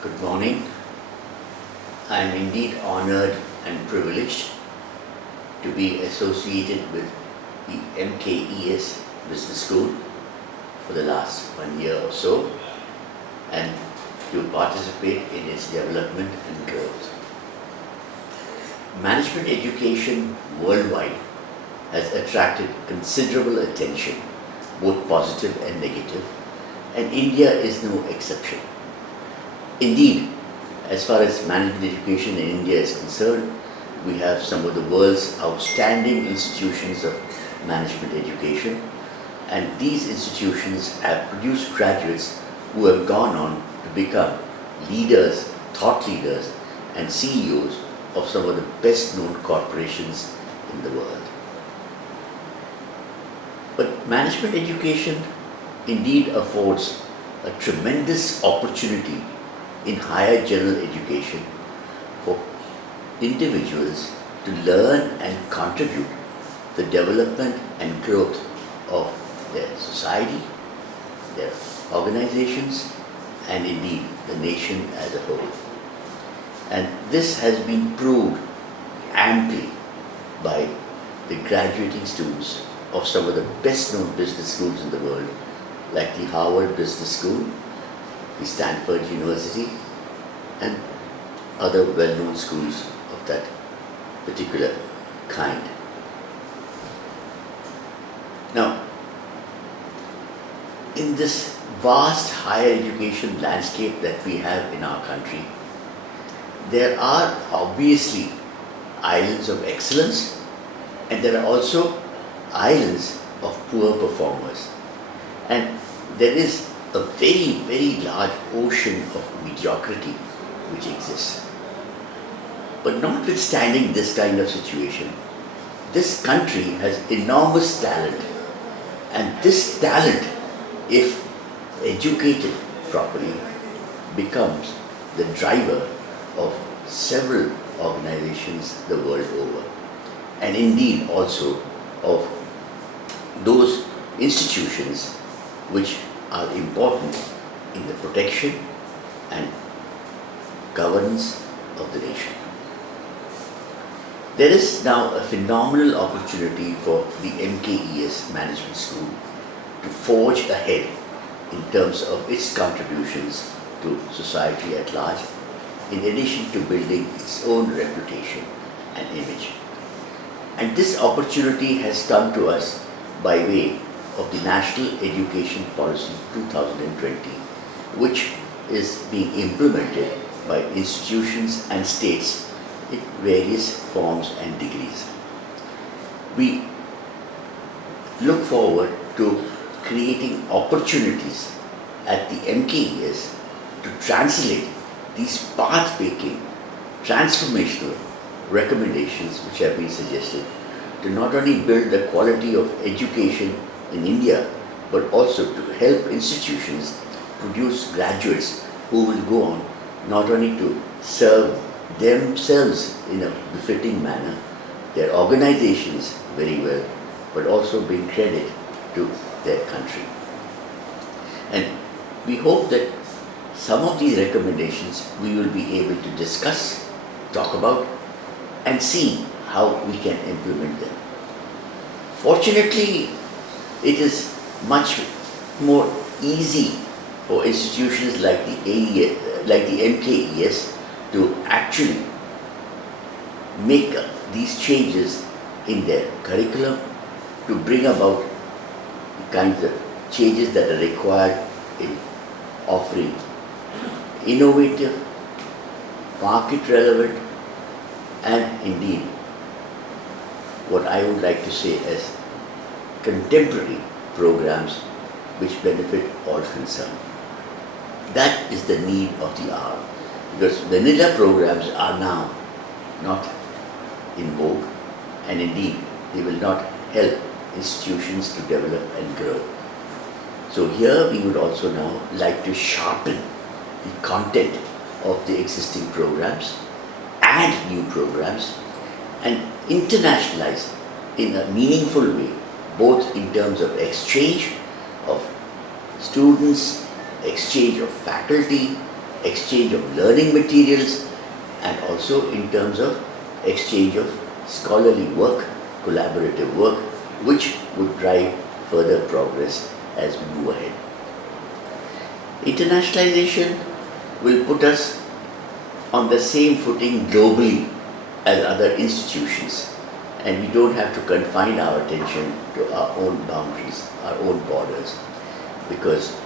Good morning. I am indeed honored and privileged to be associated with the MKES Business School for the last 1 year or so and to participate in its development and growth. Management education worldwide has attracted considerable attention, both positive and negative, and India is no exception. Indeed, as far as management education in India is concerned, we have some of the world's outstanding institutions of management education, and these institutions have produced graduates who have gone on to become leaders, thought leaders, and CEOs of some of the best known corporations in the world. But management education indeed affords a tremendous opportunity in higher general education for individuals to learn and contribute the development and growth of their society, their organizations, and indeed the nation as a whole. And this has been proved amply by the graduating students of some of the best known business schools in the world, like the Harvard Business School, the Stanford University, and other well-known schools of that particular kind. Now, in this vast higher education landscape that we have in our country, there are obviously islands of excellence, and there are also islands of poor performers. And there is a very, very large ocean of mediocrity which exists. But notwithstanding this kind of situation, this country has enormous talent, and this talent, if educated properly, becomes the driver of several organizations the world over, and indeed also of those institutions which are important in the protection and governance of the nation. There is now a phenomenal opportunity for the MKES Management School to forge ahead in terms of its contributions to society at large, in addition to building its own reputation and image. And this opportunity has come to us by way of the National Education Policy 2020, which is being implemented by institutions and states in various forms and degrees. We look forward to creating opportunities at the MKES to translate these path-making, transformational recommendations which have been suggested to not only build the quality of education in India, but also to help institutions produce graduates who will go on not only to serve themselves in a befitting manner, their organizations very well, but also bring credit to their country. And we hope that some of these recommendations we will be able to discuss, talk about, and see how we can implement them. Fortunately, it is much more easy for institutions like the MKES to actually make these changes in their curriculum, to bring about the kinds of changes that are required in offering innovative, market relevant, and indeed what I would like to say as contemporary programs which benefit all concerned. That is the need of the hour, because vanilla programs are now not in vogue, and indeed they will not help institutions to develop and grow. So here we would also now like to sharpen the content of the existing programs and new programs and internationalize in a meaningful way, both in terms of exchange of students, exchange of faculty, exchange of learning materials, and also in terms of exchange of scholarly work, collaborative work, which would drive further progress as we move ahead. Internationalization will put us on the same footing globally as other institutions, and we don't have to confine our attention to our own boundaries, our own borders, because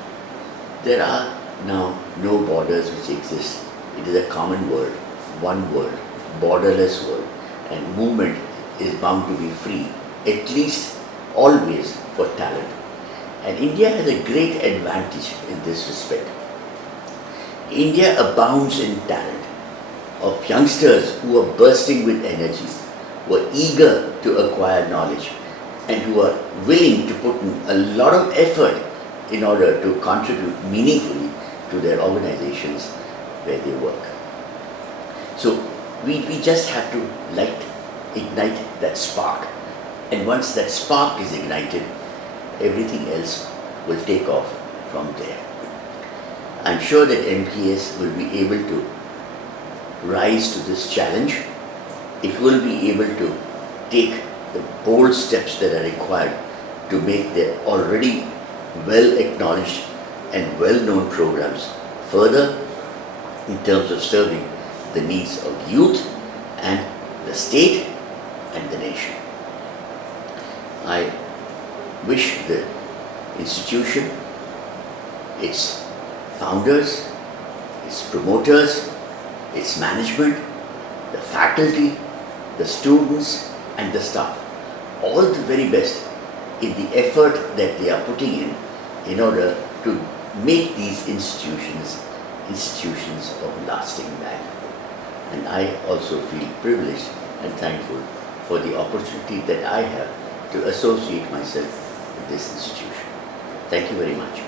there are now no borders which exist. It is a common world, one world, borderless world, and movement is bound to be free, at least always for talent. And India has a great advantage in this respect. India abounds in talent of youngsters who are bursting with energy, who are eager to acquire knowledge, and who are willing to put in a lot of effort in order to contribute meaningfully to their organizations where they work. So we just have to ignite that spark. And once that spark is ignited, everything else will take off from there. I'm sure that MKES will be able to rise to this challenge. It will be able to take the bold steps that are required to make their already well acknowledged and well known programs further in terms of serving the needs of youth and the state and the nation. I wish the institution, its founders, its promoters, its management, the faculty, the students and the staff all the very best in the effort that they are putting in order to make these institutions of lasting value. And I also feel privileged and thankful for the opportunity that I have to associate myself with this institution. Thank you very much.